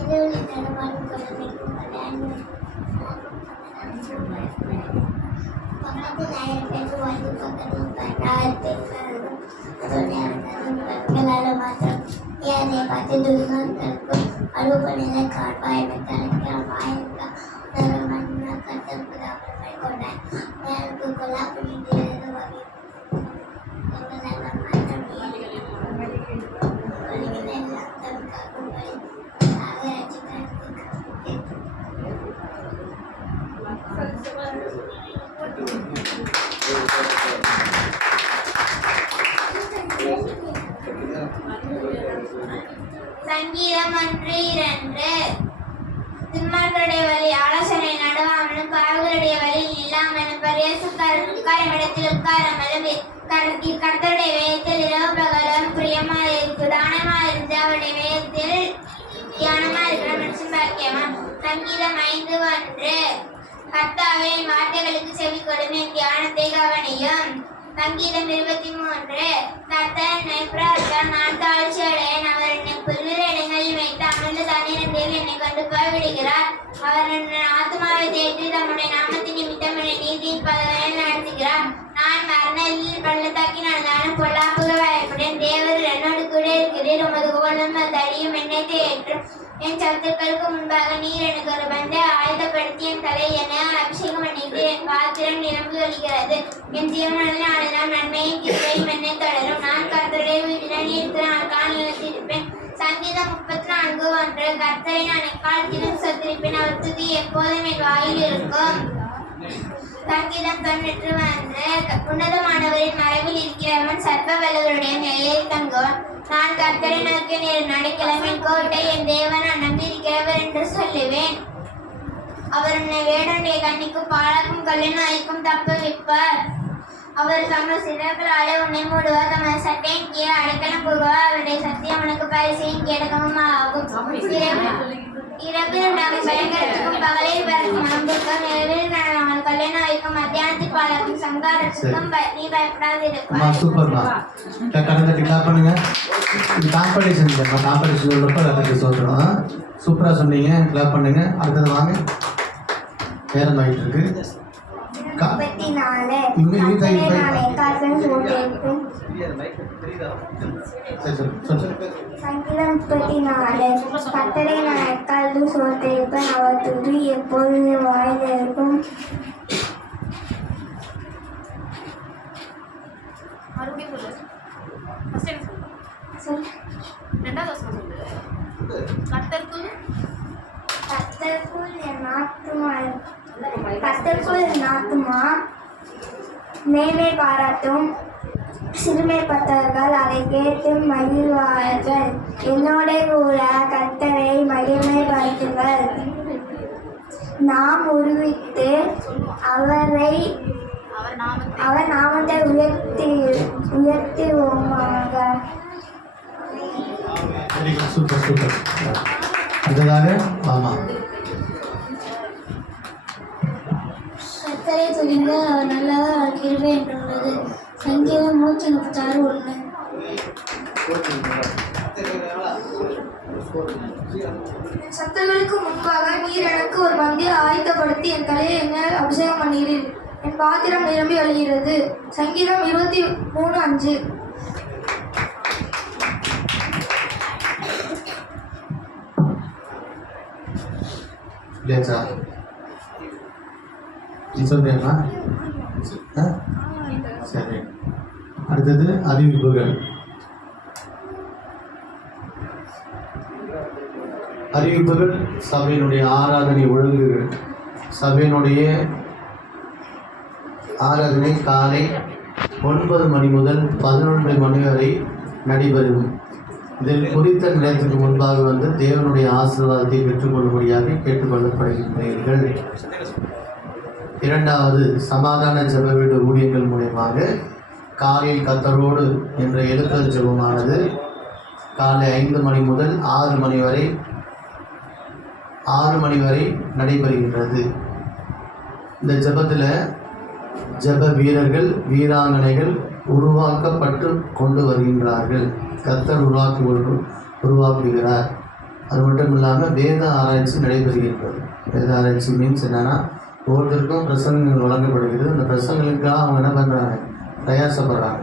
எதிரொலி தருவாரும் குழந்தைக்கும் பலன் பக்கத்தில் 1000 பேருக்கு வந்து பக்கத்தில் 10,000 பேர் அதோடைய பெண்களால் மாத்திரம் ஏதை பார்த்து துர்மர்களுக்கும் அருவநிலை காட்பாயம் கணக்கில் வாயிருக்கா மண்ணா கத்தற்பது அவர்களை கொண்டாய் எனக்கு கொல்லா புரிந்து வகை எங்களெல்லாம் மாற்றம் வழிகள் எல்லாம் தற்காக்கும் வழி சங்கீதம் 1:2 துன்மார்களுடைய வழி ஆலோசனை நடுவாமலும் பாவிகளுடைய வழியில் இல்லாமலும் பரியாசக்காரர் உட்காரும் இடத்தில் உட்காராமலும் கர்த்தருடைய வேதத்தில் இரவு பகலும் பிரியமாயிருக்கு தானமாயிருந்து அவருடைய வேதத்தில் தியானமாயிருக்கிற மனுஷன் பாக்கியமா. சங்கீதம் 5:1 கர்த்தாவே என் வார்த்தைகளுக்கு செவி கொடுமை தியானத்தை கவனியும். சங்கீதம் 23 கர்த்தர் என்னை பிரார்த்தனை நான் தாழ்ச்சி அடையேன். அவர் என்னை புல்லுற இடங்களில் வைத்து அமிர்த தண்ணீரத்தில் என்னை கொண்டு போய் விடுகிறார். அவர் என் ஆத்மாவை தேற்றி தம்முடைய நாமத்தின் நிமித்தம் என்னை நீதியின் பதவியில் நடத்துகிறார். நான் மரணத்தில் பள்ளத்தாக்கி நடந்தாலும் பொல்லாப்புக பயப்படேன். தேவர் என்னோடு கூட இருக்கிறீர். உமது கோலும் தடியும் என்னை தேற்றும். என் சத்துக்களுக்கு முன்பாக நீர் எனக்கு ஒரு பந்தை ஆயுதப்படுத்தி என் தலை என அபிஷேகம் பண்ணிட்டு என் பாத்திரம் நிரம்பி ஒழிக்கிறது. என் ஜீவனில் நாளெல்லாம் நன்மையும் கிருபையும் என்னை தொடரும். நான் கர்த்தருடைய வீட்டில் இருக்கிற நாட்கால் நிலைத்திருப்பேன். சங்கீதம் 34:1 கர்த்தரை நான் எக்காலத்திலும் சொத்திருப்பேன். அவர் துதி எப்போதும் என் வாயில் இருக்கும். சங்கீதம் 91 உன்னதமானவரின் மறைவில் இருக்கிறவன் சர்வ வல்லவருடைய நிலையில் தங்குவான். நான் கர்த்தரை நோக்கி நடைக்கலம் என் கோட்டை என் தேவன் நம்பியிருக்கிறவர் என்று சொல்லுவேன். அவர் என்னை வேடனுடைய கண்ணிக்கும் பாலாக்கும் கல்லின் நாய்க்கும் தப்புவிப்பார். அவர் தமது சிறர்களாலே உன்னை மூடுவார். தமது சட்டையின் கீழே அடைக்கலம் கூறுவார். அவருடைய சத்தியம் உனக்கு பரிசையும் கேடகமும் ஆகும். இரவில் நாங்கள் பயங்கரத்துக்கும் பகலில் பறக்கும் அம்புக்கும் இரவில் நாங்கள் கல்லின் நாய்க்கும் மத்தியானத்தில் பாலாக்கும் சங்காரத்துக்கும் நீ பயப்படாதிருப்பார். சூப்பர்மா. கடந்த கிளாப் பண்ணுங்க. காம்படிஷன் காம்படிஷன் சொல்றோம். சூப்பரா சொன்னீங்க. கிளாப் பண்ணுங்க. அடுத்தது வாங்க. நேரம் ஆகிட்டு இருக்கு. 34 சங்கீதம் 34 கர்த்தரை நான் எக்காலத்திலும் சோர்ந்திருப்பேன். அவர் துதி எப்போதும் வாயில் இருக்கும். கர்த்தருக்குள் என் ஆத்துமா மேன்மை பாராட்டும். சிறுமைப்பட்டவர்கள் அதை கேட்டு மகிழ்வார்கள். என்னோட கூட கர்த்தரை மகிமைப்படுத்துங்கள். நாம் உருவித்து அவர் நாமத்தை உயர்த்துவோமாக. Super super. அடுத்ததாக ஆமா. கர்த்தரை துதிங்க, அவர் நல்லவர், அவர் கிருபை என்றுள்ளது. சங்கீதம் 136:1 சத்துருக்களுக்கு முன்பாக நீர் எனக்கு ஒரு பந்தியை ஆயத்தப்படுத்தி என் தலையை என்ன அபிஷேகம் பண்ணீரீர். என் பாத்திரம் நிரம்பி வழிகிறது. சங்கீதம் 23:5 இல்லையா? நீ சொல்றியம்மா? சரி. அடுத்தது அறிவிப்புகள். அறிவிப்புகள், சபையினுடைய ஆராதனை ஒழுங்குகள். சபையினுடைய ஆராதனை காலை 9 மணி முதல் 11 மணி வரை நடைபெறும். இதில் குறித்த நேரத்துக்கு முன்பாக வந்து தேவனுடைய ஆசீர்வாதத்தை பெற்றுக்கொள்ளும்படியாக கேட்டுக்கொள்ளப்படுகின்றீர்கள். இரண்டாவது, சமாதான ஜெப வீடு ஊழியர்கள் மூலமாக காலையில் கத்தரோடு என்ற எழுத்தல் ஜெபமானது காலை 5 மணி முதல் 6 மணி வரை நடைபெறுகின்றது. இந்த ஜெபத்தில் ஜெப வீரர்கள், வீராங்கனைகள் உருவாக்கப்பட்டு கொண்டு வருகின்றார்கள். கர்த்தர் உருவாக்குகிறார். அது மட்டும் இல்லாமல் வேத ஆராய்ச்சி நடைபெறுகின்றது. வேத ஆராய்ச்சி மீன்ஸ் என்னென்னா, ஒவ்வொருத்தருக்கும் பிரசங்கங்கள் வழங்கப்படுகிறது. அந்த பிரசங்களுக்காக அவங்க என்ன பண்ணுறாங்க, பிரயாசப்படுறாங்க.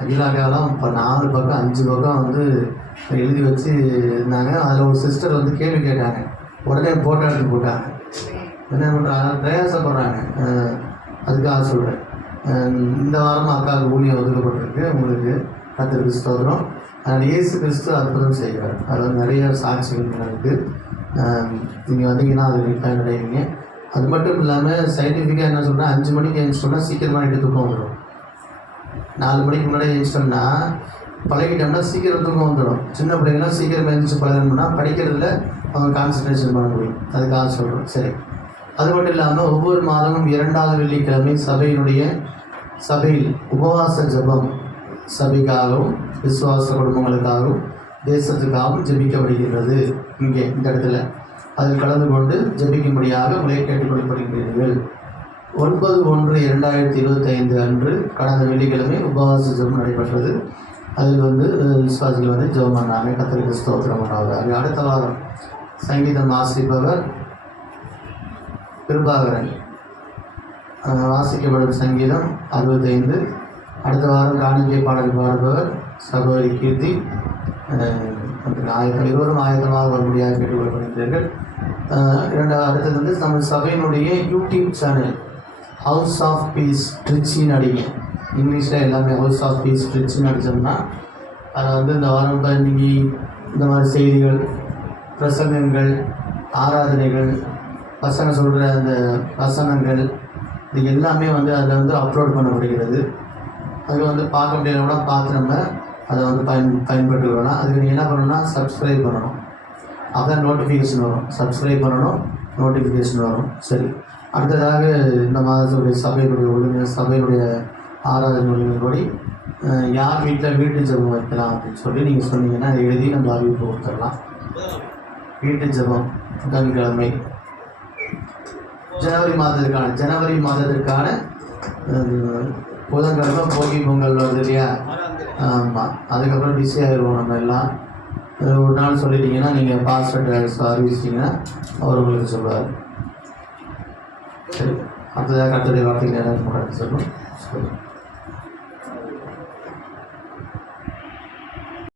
அகிலாக்காலம் இப்போ 4 பக்கம் 5 பக்கம் வந்து எழுதி வச்சு இருந்தாங்க. அதில் ஒரு சிஸ்டர் வந்து கேள்வி கேட்டாங்க. உடனே போட்டோ எடுத்து போட்டாங்க. என்ன பண்ணுறாங்க, பிரயாசப்படுறாங்க. அதுக்காக சொல்கிறேன். இந்த வாரமும் அக்காவுக்கு ஊழியம் ஒதுக்கப்பட்டிருக்கு. உங்களுக்கு கர்த்தருக்கு ஸ்தோத்திரம். அதனால் இயேசு கிறிஸ்து அற்புதம் செய்கிறார். அதில் நிறைய சாட்சிகள் இருக்குது. நீங்கள் வந்தீங்கன்னா அது பயனடைவீங்க. அது மட்டும் இல்லாமல் சயின்டிஃபிக்காக என்ன சொல்கிறேன், 5 மணிக்கு எழுந்திரிச்சோம்னா சீக்கிரமாக நைட்டு தூக்கம் வந்துடும். 4 மணிக்கு முன்னாடி எழுந்திரிச்சிட்டோம்னா பழகிட்டோம்னா சீக்கிரம் தூக்கம் வந்துடும். சின்ன பிள்ளைங்களாம் சீக்கிரமாக எழுந்திரிச்சு பழகணும்னா படிக்கிறதுல அவங்க கான்சன்ட்ரேஷன் பண்ண முடியும். அதுக்காக சொல்கிறோம். சரி, அது மட்டும் இல்லாமல் ஒவ்வொரு மாதமும் 2வது வெள்ளிக்கிழமை சபையில் உபவாச ஜெபம் சபைக்காகவும் விசுவாச குடும்பங்களுக்காகவும் தேசத்துக்காகவும் ஜெபிக்கப்படுகிறது. இங்கே இந்த இடத்துல அதில் கலந்து கொண்டு ஜெபிக்கும்படியாக உங்களை கேட்டுக்கொள்ளப்படுகிறீர்கள். 9/1/2025 அன்று கடந்த வெள்ளிக்கிழமை உபவாச ஜெபம் நடைபெற்றது. அதில் வந்து விசுவாசிகள் வந்து ஜெபம் பண்ணாங்க. கர்த்தருக்கு ஸ்தோத்திரம் பண்ணாங்க. அடுத்த வாரம் சங்கீதம் வாசிப்பவர் கிருபாகரன். வாசிக்கப்படும் சங்கீதம் 65. அடுத்த வாரம் காணிக்கை பாடல் பாடுபவர் சகோதரி கீர்த்தி. இருவரும் ஆயத்தமாக வரும்படியாக கேட்டுக்கொள்ளப்படுகிறீர்கள். அடுத்தது வந்து நம்ம சபையினுடைய YouTube channel house of peace ட்ரிச்சின்னு அடிங்க. இங்கிலீஷில் எல்லாமே ஹவுஸ் ஆஃப் பீஸ் ட்ரிச்சின்னு அடித்தோம்னா அதை வந்து இந்த வாரம் இன்னைக்கு இந்த மாதிரி செய்திகள், பிரசங்கங்கள், ஆராதனைகள், பசங்க சொல்கிற அந்த வசனங்கள், இது எல்லாமே வந்து அதில் வந்து அப்லோட் பண்ணப்படுகிறது. அது வந்து பார்க்க முடியாத கூட பார்த்து நம்ம அதை வந்து பயன்பட்டுக்கலாம். அதுக்கு நீங்கள் என்ன பண்ணணும்னா சப்ஸ்கிரைப் பண்ணணும். அப்போ நோட்டிஃபிகேஷன் வரும். சப்ஸ்கிரைப் பண்ணணும், நோட்டிஃபிகேஷன் வரும். சரி, அடுத்ததாக இந்த மாதத்துடைய சபையுடைய ஆராதனை ஒழுங்கின்படி யார் வீட்டு ஜெபம் வைக்கலாம் அப்படின்னு சொல்லி நீங்கள் சொன்னீங்கன்னா அதை எழுதி நம்ம அறிவிப்பு கொடுத்துடலாம். வீட்டு ஜெபம் புதன்கிழமை ஜனவரி மாதத்திற்கான புதன்கிழமை போகி பொங்கல் வருது இல்லையா? ஆமாம், அதுக்கப்புறம் பிஸி ஆகிடுவோம் நம்ம எல்லாம். ஒரு நாள் சொல்லிட்டீங்கன்னா நீங்கள் பாஸ்வேர்டு அறிவிச்சிட்டிங்கன்னா அவர் உங்களுக்கு சொல்லுவார். சரி, அடுத்ததாக கர்த்தருடைய வார்த்தைகள் ஏதாவது சொல்லணும். சரி.